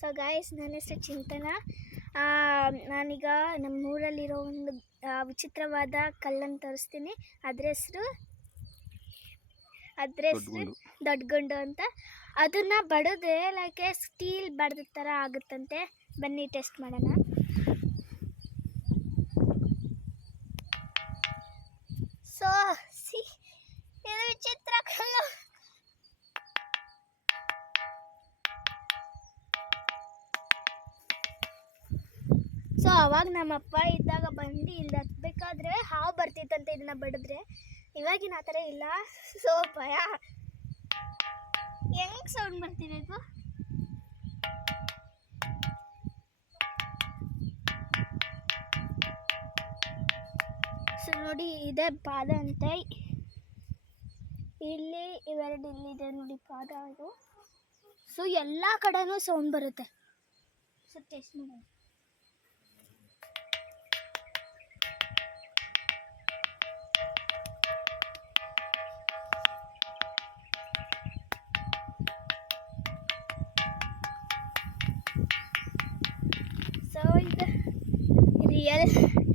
So ಗಾಯಸ್ ನನ್ನ ಹೆಸರು ಚಿಂತನ. ನಾನೀಗ ನಮ್ಮ ಊರಲ್ಲಿರೋ ಒಂದು ವಿಚಿತ್ರವಾದ ಕಲ್ಲನ್ನು ತೋರಿಸ್ತೀನಿ. ಅದ್ರ ಹೆಸರು ಅದ್ರ ಹೆಸರು. ದೊಡ್ಡಗುಂಡು. ಅಂತ. ಅದನ್ನು ಬಡಿದ್ರೆ ಲೈಕ್ ಸ್ಟೀಲ್ ಬಡ್ದ ಥರ ಆಗುತ್ತಂತೆ. ಬನ್ನಿ ಟೆಸ್ಟ್ ಮಾಡೋಣ. ಸೊ ಸಿ ಸೊ, ಅವಾಗ ನಮ್ಮಪ್ಪ ಇದ್ದಾಗ ಬಂದು ಇಲ್ಲಿ ಹತ್ಬೇಕಾದ್ರೆ ಹಾವು ಬರ್ತಿತ್ತಂತೆ ಇದನ್ನ ಬಡಿದ್ರೆ. ಇವಾಗಿನ ಆ ಥರ ಇಲ್ಲ. ಸೊ, ಭಯ. ಹೆಂಗ್ ಸೌಂಡ್ ಬರ್ತಿರೋದು ಸೊ, ನೋಡಿ, ಇದೆ ಪಾದ ಅಂತ. ಇಲ್ಲಿ ಇವೆರಡು ಇಲ್ಲಿದೆ ನೋಡಿ ಪಾದ ಅದು. ಸೊ, ಎಲ್ಲ ಕಡೆನೂ ಸೌಂಡ್ ಬರುತ್ತೆ. ಸೊ ಟೆಸ್ಟ್ ಮಾಡೋಣ. ಸೊ ಇದು ರಿಯಲ್